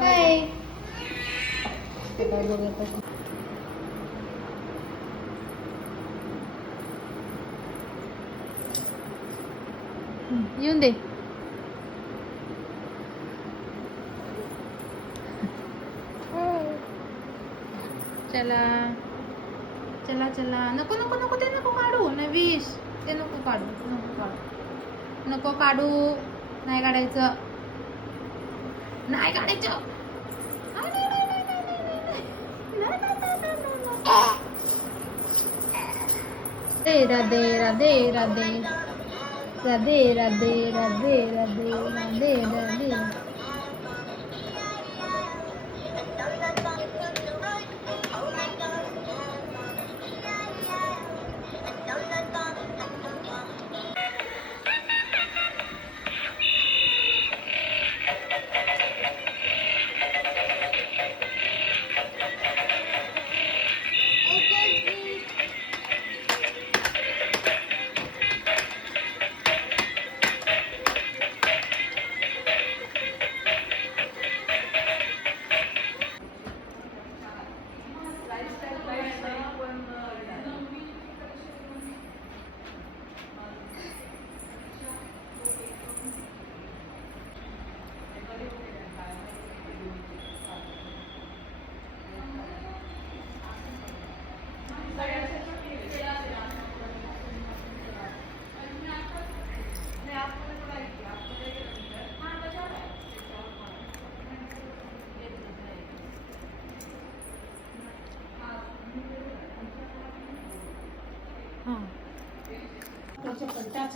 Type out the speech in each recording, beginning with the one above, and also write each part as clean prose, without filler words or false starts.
हाय येऊन दे. चला चला चला. नको नको नको ते नको काढू नवीश. ते नको काढू नको काढू नको काढू. नाही काढायचं नाही काढायचं. राधे राधे राधे राधे राधे राधे राधे राधे राधे.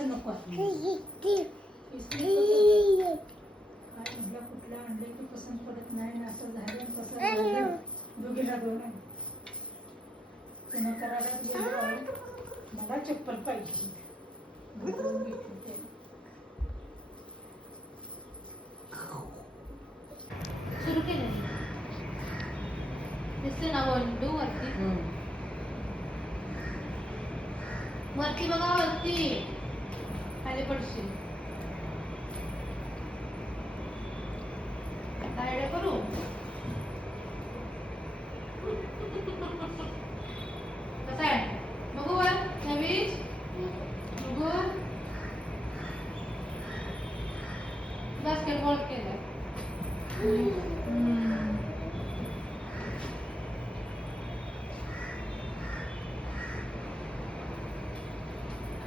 नको कुठलं आणले की पसंत पडत नाही. असं झालं तसं दोघीला दोन त्यानं करायला गेलो. मला चप्पल पाहिजे. सुरू केलं दिसते ना वंडू वरती वरती बघा वरती खाली पडशील. आयडिया करू कसा आहे बघू वर नवीन बघू. बास्केटबॉल केलाय.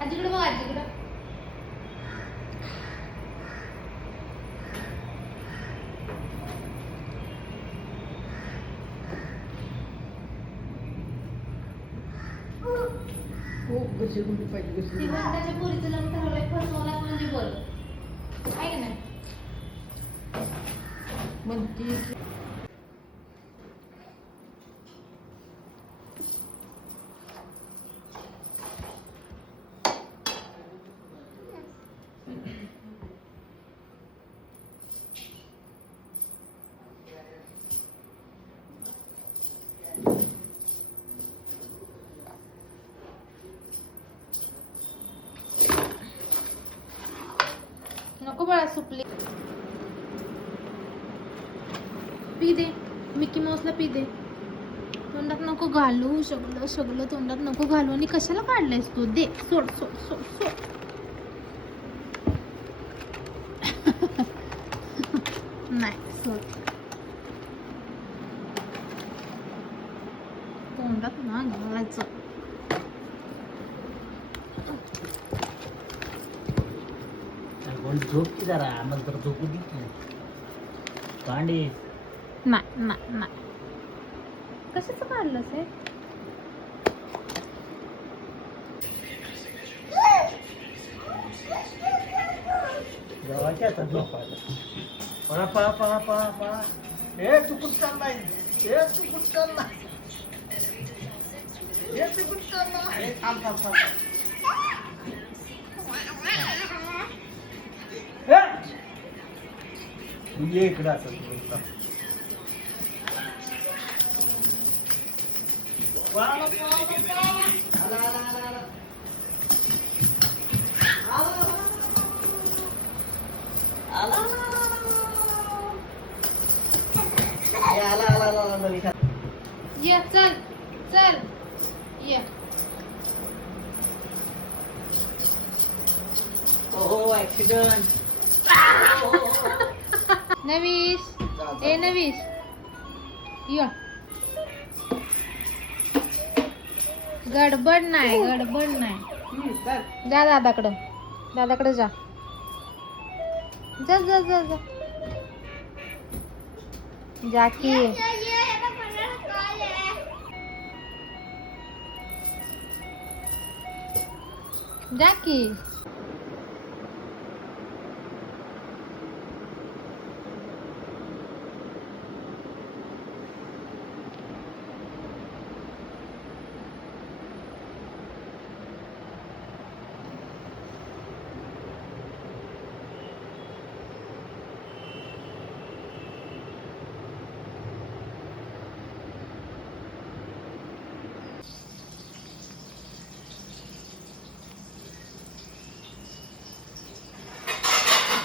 आजीकडे बघ आजीकडे. त्याच्या पोरीचं लग्न ठरवलंय. फसवला म्हणजे बोल आहे का नाही म्हणती. नको बाळा सुपली. पी दे मिकी माऊसला पी दे. तोंडात नको घालू. सगळं सगळं तोंडात नको घालू. आणि कशाला काढलायस तू. दे सोड सोड सोड सोड. नाही सोड. तोंडात ना घालायचं. झोप की जरा नंतर झोपू दे की भांडे. नाही नाही नाही कशाचं काढलंस हे. जेवायच्या आता झोपायला. पळा पळा पळा पळा पळा. हे तू कुठं चाललाय. हे तू कुठं चाललाय. हे तू कुठं चाललाय. हे थांब थांब थांब. ये इकडं असं चल चल ये. हो ऍक्सिडेंट. नवीस ए नवीस य गडबड नाही जा दादाकडे जा जा जा जा जा जा की जा की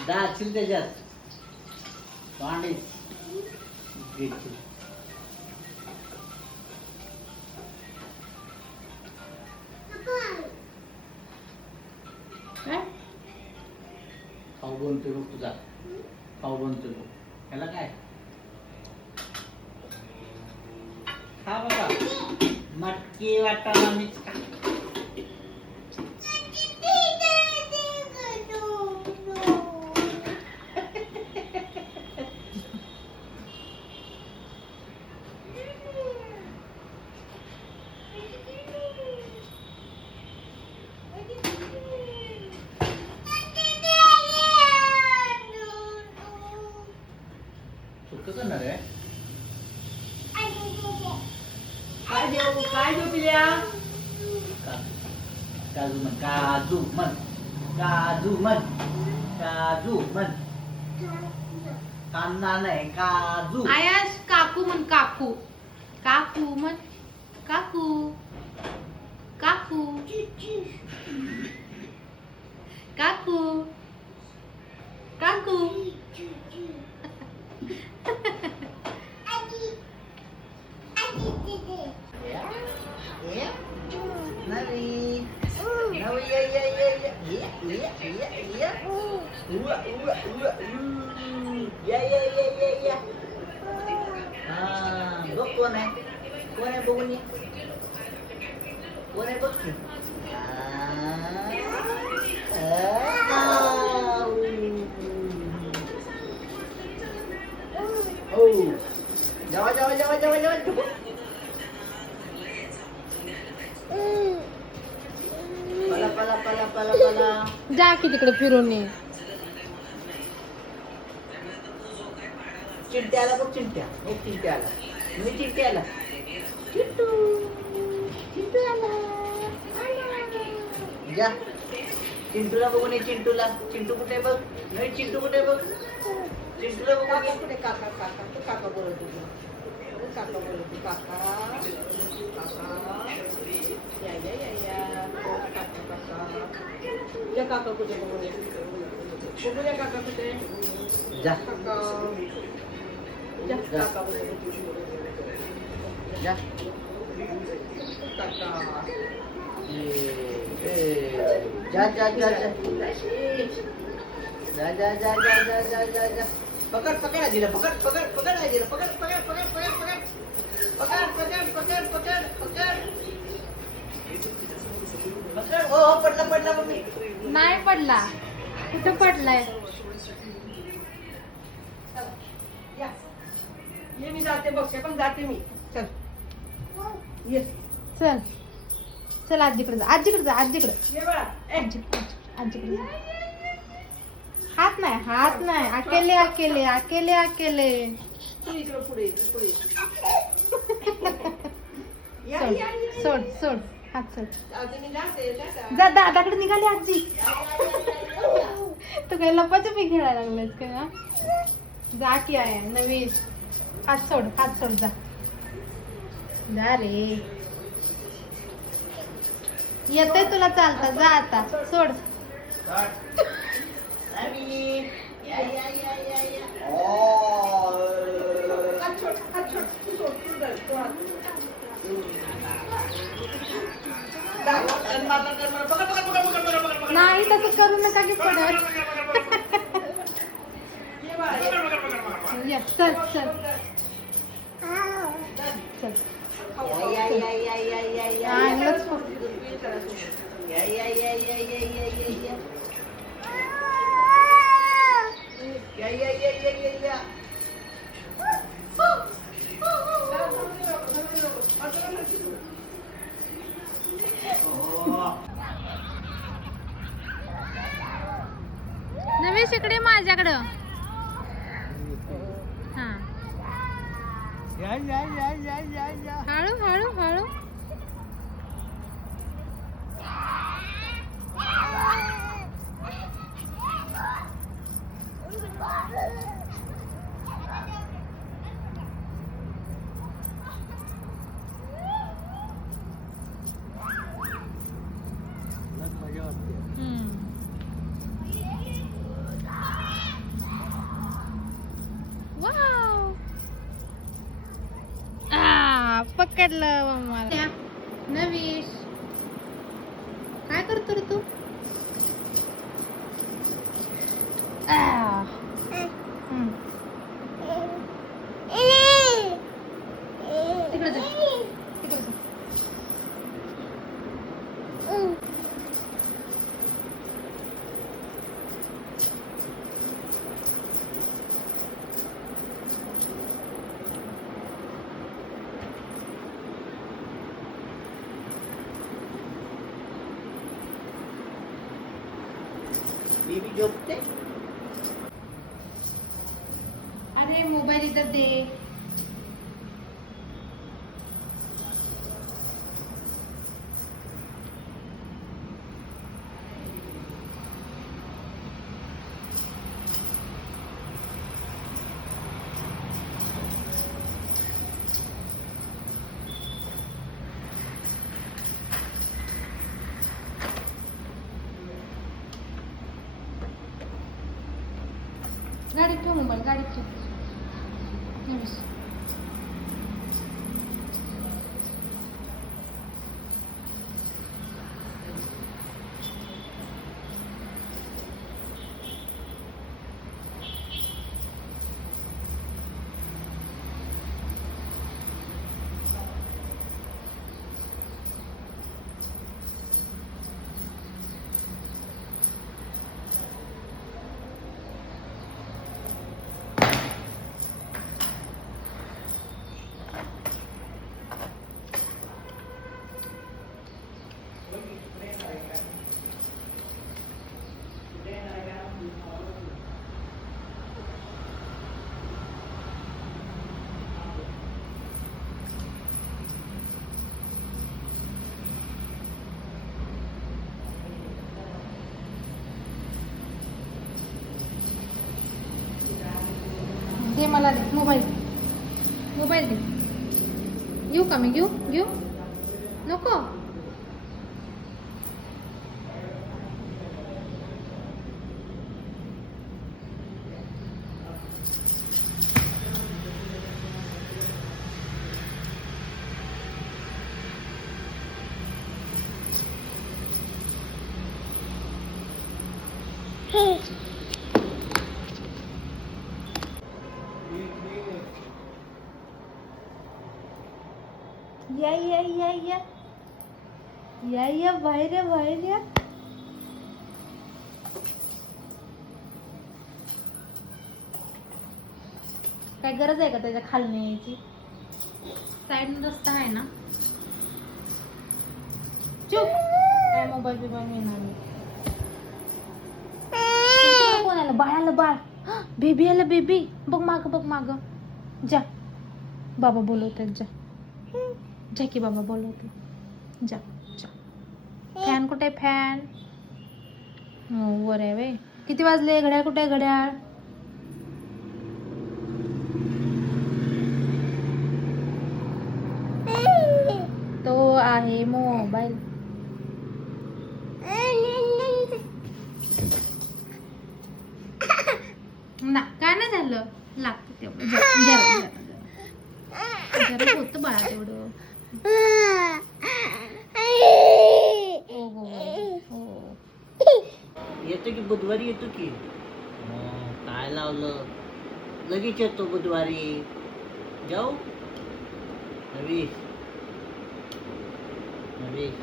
दाखील त्याच्यात पाणी खाऊ बनतो बघ तुझा खाऊ बनतो बघ ह्याला काय खा बघा मटकी वाटाणा मिक्स खा. कसं करणार आहे काय देऊ पिल्या काजू म्हण काजू म्हण काजू म्हण काजू म्हण कांदा नाही काजू. आयास काकू म्हण काकू काकू म्हण काकू काकू काकू काकू बघ कोण आहे बघून ये कोण आहे बघ की. जावा जावा जावा जावा जावा पला पला पला पला पला जा की तिकडे फिरून ये. चिंट्याला बघ चिंट्या बघ चिंट्याला मी चिंट्याला चिंटू चिंटू आला जा चिंटूला बघून ये चिंटूला चिंटू कुठे बघ नाही चिंटू कुठे बघ चिंटूला बघून ये कुठे काका काका तू काका बोलत होती काका बोलत होती काका काका या या या या काका काका या काका कुठे बघून ये बघू या काका कुठे जा काका जा काका बोलत जा काका जा जा जा जा जा जा जा जा जा जा पकड़ पकड़ आजीला पकड़ पकड़ पकड़ आजीला पकड़ पकड़ पकड़ पकड़ पकड़ पकड़ पकड़ पकड़ पकड़ पकड़ हो पडला पडला मम्मी नाही पडला कुठं पडलाय. ये मी जाते बघ पण जाते मी चल ये चल चल आजीकडे जा आजीकडे जा आजीकडे ये बाळा आजीकडे जा. हात नाही अकेले अकेले अकेले अकेले तू इकडे पुढे पुढे सोड सोड सोड हात सोड. आता मी जाते जा दादाकडे निघाली आजी. तू काही लपाछपी खेळायला लागलास का. जा की आहे नवीन हात सोड जा जा रे येतंय तुला चालता जा आता सोड. नाही तसं करू नका की पडत. या, चल चल चल. चांगलंच पकड. नवेश इकडे माझ्याकडं. हा हळू हळू हळू. वाव. पकडलं मम्मा. नवीश काय करतो रे तू? तिकडे जा, तिकडे जा. बेबी झोपते. अरे मोबाईल इधर दे. गाडीत ठेव मोबाईल, गाडीत ठेव. नवीश. दे मला, दे मोबाईल. मोबाईल दे. घेऊ का मी? घेऊ घेऊ नको. या या या या या या बाहेर या, बाहेर या. काय गरज आहे का त्याच्या खाली यायची? साईड रस्ता आहे ना. चुप. काय मोबाईल बिबाईल मिळणार नाही. कोण आलं? बाळ आलं, बाळ. बेबी आलं, बेबी. बघ माग, बघ माग. जा, बाबा बोलवतात. जा जा की बाबा बोलवते. जा जा. फॅन कुठे? फॅन वर आहे वे. किती वाजले? घड्याळ कुठे? घड्याळ. तो आहे मोबाईल. ना काय नाही झालं. लागतं तेवढं. जरा होतं बाळा तेवढं. हो हो हो. येतो की बुधवारी येतो की. काय लावलं लगेच येतो बुधवारी. जाऊ नवीश नवीश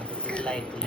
आता कुठला ऐकलं